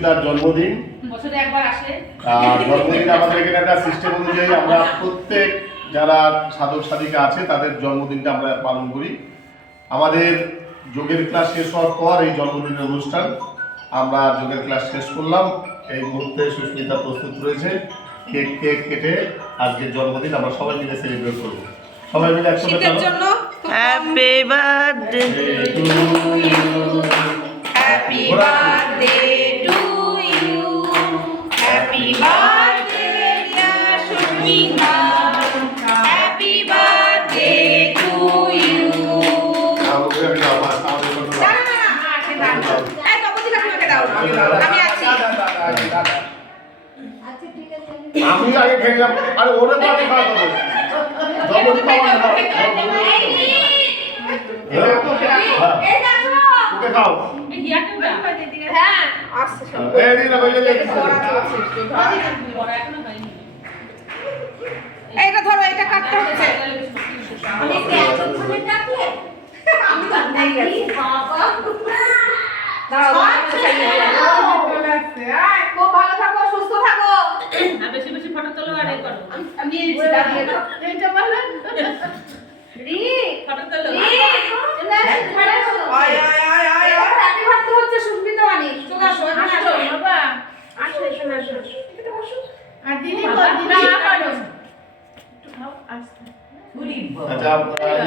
সুস্মিতার জন্মদিন। বছরে একবার আসে। জন্মদিন আমাদের এখানে একটা সিস্টেম অনুযায়ী আমরা প্রত্যেক যারা সাধক সাধিকা আছে তাদের জন্মদিনটা আমরা পালন করি। আমাদের যোগের ক্লাস শেষ হওয়ার পর এই জন্মদিনের অনুষ্ঠান আমরা যোগের ক্লাস শেষ করলাম। এই মুহূর্তে সুস্মিতা প্রস্তুত রয়েছে, কেক কেটে আজকের জন্মদিন আমরা সবাই মিলে সেলিব্রেট করবো। সবাই মিলে একসাথে happy birthday to you, happy birthday to you, happy birthday dear Sushmita, happy birthday to you. আমি আগে খেলাম, আরে ওরে তো আগে খাওয়া হবে। জন্মদিন পাওয়া ওকে খাও। হ্যাঁ আসছে সব এই দিন কইলে এইটা ধরো, এটা কাটতে হচ্ছে। খুব ভালো থাকো, সুস্থ থাকো। বেশি বেশি ফটো তোলো আর এই করো। আমি এইটা বললাম রি ফটো তোলো। হ্যাপি বার্থডে হচ্ছে